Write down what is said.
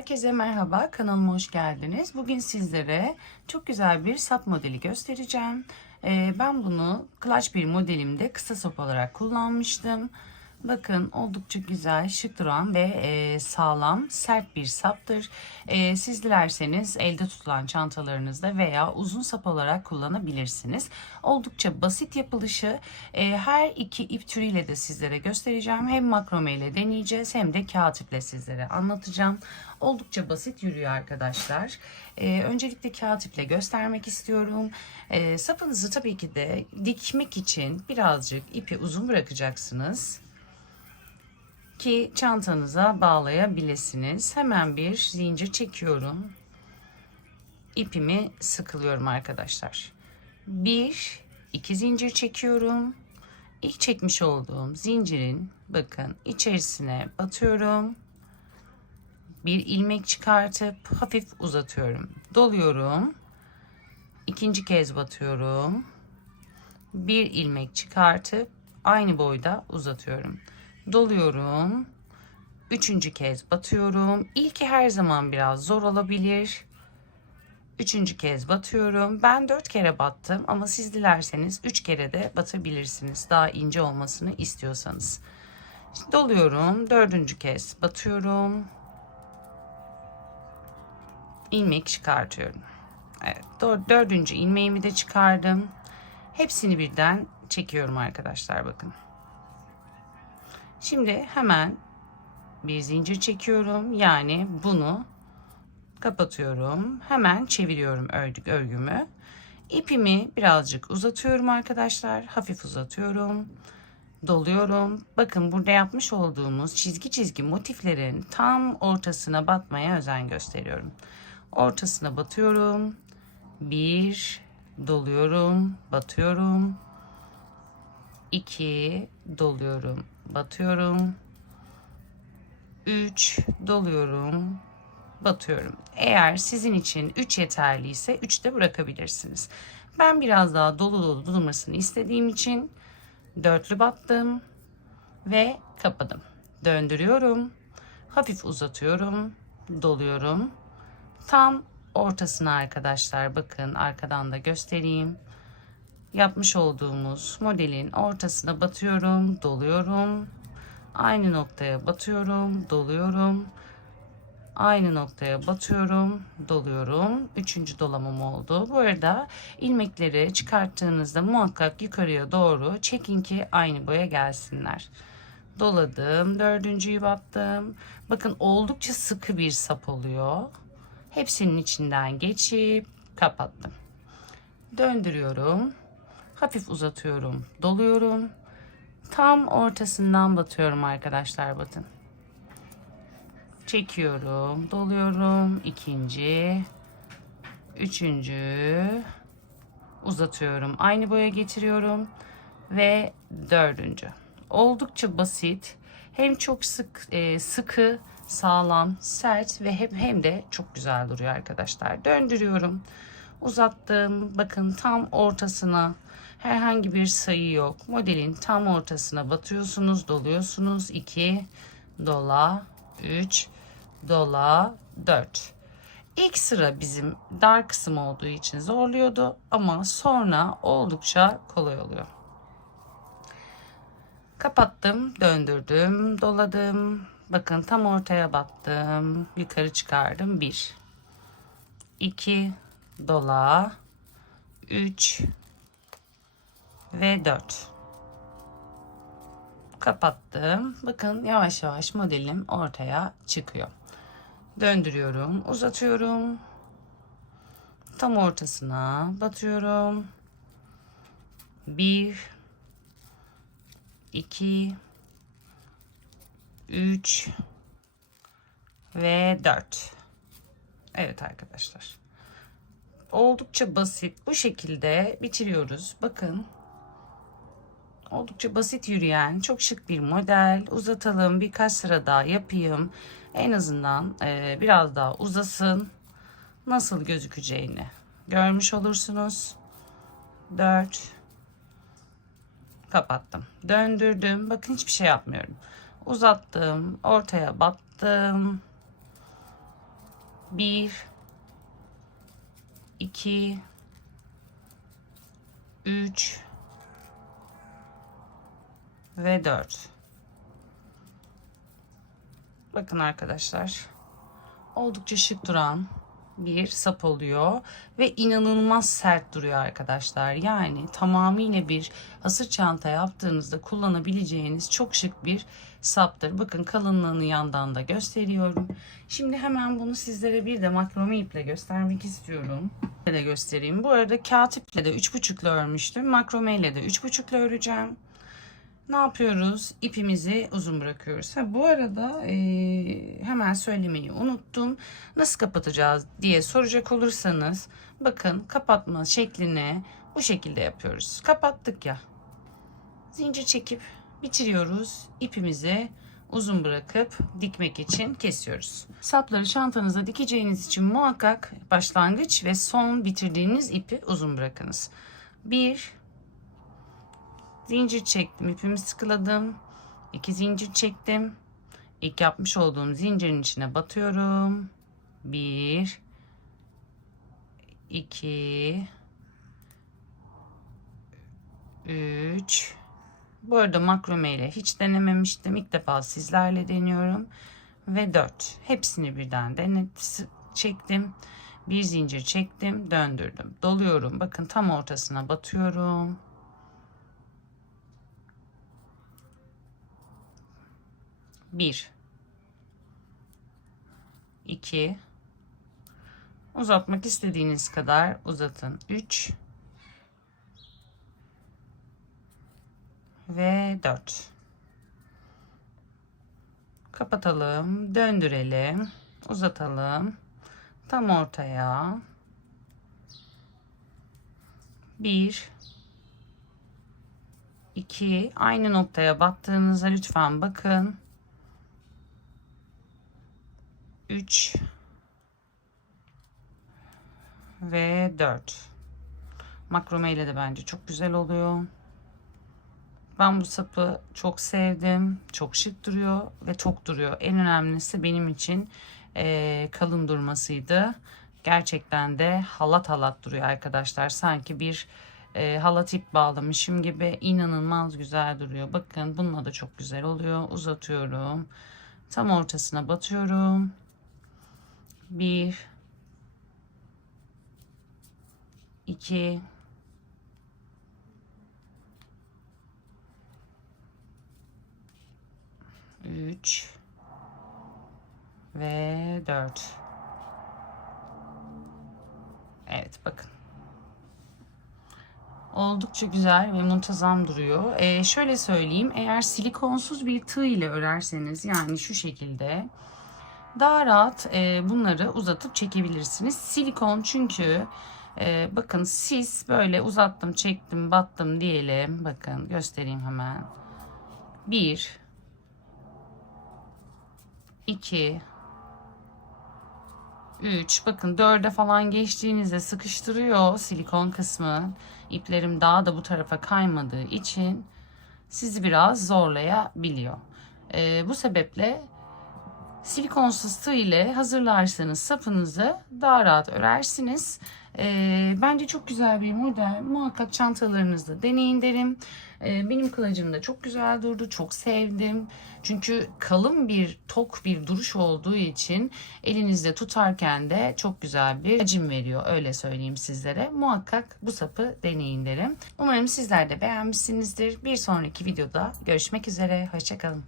Herkese merhaba, kanalıma hoş geldiniz. Bugün sizlere çok güzel bir sap modeli göstereceğim. Ben bunu clutch bir modelimde kısa sap olarak kullanmıştım. Bakın oldukça güzel, şık duran ve sağlam, sert bir saptır. Siz dilerseniz elde tutulan çantalarınızda veya uzun sap olarak kullanabilirsiniz. Oldukça basit yapılışı. Her iki ip türüyle de sizlere göstereceğim. Hem makrome ile deneyeceğiz hem de kağıt iple sizlere anlatacağım. Oldukça basit yürüyor arkadaşlar. Öncelikle kağıt iple göstermek istiyorum. Sapınızı tabii ki de dikmek için birazcık ipi uzun bırakacaksınız ki çantanıza bağlayabilirsiniz. Hemen bir zincir çekiyorum. İpimi sıkılıyorum arkadaşlar. Bir, iki zincir çekiyorum. İlk çekmiş olduğum zincirin bakın içerisine batıyorum. Bir ilmek çıkartıp hafif uzatıyorum. Doluyorum. İkinci kez batıyorum. Bir ilmek çıkartıp aynı boyda uzatıyorum. Doluyorum. Üçüncü kez batıyorum. İlki her zaman biraz zor olabilir. Üçüncü kez batıyorum. Ben 4 kere battım ama siz dilerseniz 3 kere de batabilirsiniz. Daha ince olmasını istiyorsanız. Şimdi doluyorum. Dördüncü kez batıyorum. İlmek çıkartıyorum. Evet, dördüncü ilmeğimi de çıkardım. Hepsini birden çekiyorum arkadaşlar bakın. Şimdi hemen bir zincir çekiyorum. Yani bunu kapatıyorum. Hemen çeviriyorum örgümü. İpimi birazcık uzatıyorum arkadaşlar. Hafif uzatıyorum. Doluyorum. Bakın burada yapmış olduğumuz çizgi çizgi motiflerin tam ortasına batmaya özen gösteriyorum. Ortasına batıyorum. Bir, doluyorum, batıyorum. 2, doluyorum, batıyorum. 3, doluyorum, batıyorum. Eğer sizin için 3 yeterliyse 3 de bırakabilirsiniz. Ben biraz daha dolu dolu durmasını istediğim için dörtlü battım ve kapadım. Döndürüyorum. Hafif uzatıyorum. Doluyorum. Tam ortasına arkadaşlar bakın arkadan da göstereyim. Yapmış olduğumuz modelin ortasına batıyorum, doluyorum. Aynı noktaya batıyorum, doluyorum. Aynı noktaya batıyorum, doluyorum. Üçüncü dolamam oldu. Bu arada ilmekleri çıkarttığınızda muhakkak yukarıya doğru çekin ki aynı boya gelsinler. Doladım. Dördüncüyü battım. Bakın oldukça sıkı bir sap oluyor. Hepsinin içinden geçip kapattım. Döndürüyorum. Hafif uzatıyorum. Doluyorum. Tam ortasından batıyorum arkadaşlar bakın. Çekiyorum. Doluyorum. İkinci. Üçüncü. Uzatıyorum. Aynı boya getiriyorum. Ve dördüncü. Oldukça basit. Hem çok sıkı, sağlam, sert ve hem de çok güzel duruyor arkadaşlar. Döndürüyorum. Uzattım. Bakın tam ortasına herhangi bir sayı yok. Modelin tam ortasına batıyorsunuz, doluyorsunuz. 2 dola, 3 dola, 4. İlk sıra bizim dar kısım olduğu için zorluyordu ama sonra oldukça kolay oluyor. Kapattım, döndürdüm, doladım. Bakın tam ortaya battım. Yukarı çıkardım. 1, 2, dola, 3 ve 4. Kapattım. Bakın yavaş yavaş modelim ortaya çıkıyor. Döndürüyorum, uzatıyorum. Tam ortasına batıyorum. 1, 2, 3 ve 4. Evet arkadaşlar. Oldukça basit. Bu şekilde bitiriyoruz. Bakın. Oldukça basit yürüyen, çok şık bir model. Uzatalım. Birkaç sıra daha yapayım. En azından biraz daha uzasın. Nasıl gözükeceğini görmüş olursunuz. 4. Kapattım. Döndürdüm. Bakın hiçbir şey yapmıyorum. Uzattım. Ortaya battım. 1, 2, 3 ve 4. Bakın arkadaşlar, oldukça şık duran bir sap oluyor ve inanılmaz sert duruyor arkadaşlar. Yani tamamıyla bir hasır çanta yaptığınızda kullanabileceğiniz çok şık bir saptır. Bakın kalınlığını yandan da gösteriyorum. Şimdi hemen bunu sizlere bir de makrome iple göstermek istiyorum. De göstereyim. Bu arada kağıt iple de 3,5'la örmüştüm. Makrome ile de 3,5'la öreceğim. Ne yapıyoruz? İpimizi uzun bırakıyoruz. Bu arada hemen söylemeyi unuttum. Nasıl kapatacağız diye soracak olursanız, bakın kapatma şeklini bu şekilde yapıyoruz. Kapattık ya. Zincir çekip bitiriyoruz. İpimizi uzun bırakıp dikmek için kesiyoruz. Sapları çantanıza dikeceğiniz için muhakkak başlangıç ve son bitirdiğiniz ipi uzun bırakınız. 1 zincir çektim, ipimi sıkıladım. 2 zincir çektim. İlk yapmış olduğum zincirin içine batıyorum. 1 2 3. Bu arada makrome ile hiç denememiştim. İlk defa sizlerle deniyorum. Ve 4. Hepsini birden çektim. Bir zincir çektim, döndürdüm. Doluyorum. Bakın tam ortasına batıyorum. 1 2 uzatmak istediğiniz kadar uzatın. 3 ve 4. Kapatalım, döndürelim, uzatalım. Tam ortaya. 1 2 aynı noktaya battığınızda lütfen bakın. 3 ve 4. Makrome ile de bence çok güzel oluyor. Ben bu sapı çok sevdim. Çok şık duruyor ve tok duruyor. En önemlisi benim için kalın durmasıydı. Gerçekten de halat halat duruyor arkadaşlar. Sanki bir halat ip bağlamışım gibi, inanılmaz güzel duruyor. Bakın bununla da çok güzel oluyor. Uzatıyorum. Tam ortasına batıyorum. 1 2 3 ve 4. Evet, bakın. Oldukça güzel ve muntazam duruyor. Şöyle söyleyeyim, eğer silikonsuz bir tığ ile örerseniz, yani şu şekilde, daha rahat bunları uzatıp çekebilirsiniz. Silikon çünkü bakın, siz böyle uzattım, çektim, battım diyelim. Bakın göstereyim hemen. 1 2 3, bakın 4'e falan geçtiğinizde sıkıştırıyor silikon kısmı. İplerim daha da bu tarafa kaymadığı için sizi biraz zorlayabiliyor. Bu sebeple silikonsuz tığ ile hazırlarsanız sapınızı daha rahat örersiniz. Bence çok güzel bir model. Muhakkak çantalarınızda deneyin derim. Benim kılıcım da çok güzel durdu. Çok sevdim. Çünkü kalın bir, tok bir duruş olduğu için elinizde tutarken de çok güzel bir hacim veriyor. Öyle söyleyeyim sizlere. Muhakkak bu sapı deneyin derim. Umarım sizler de beğenmişsinizdir. Bir sonraki videoda görüşmek üzere. Hoşça kalın.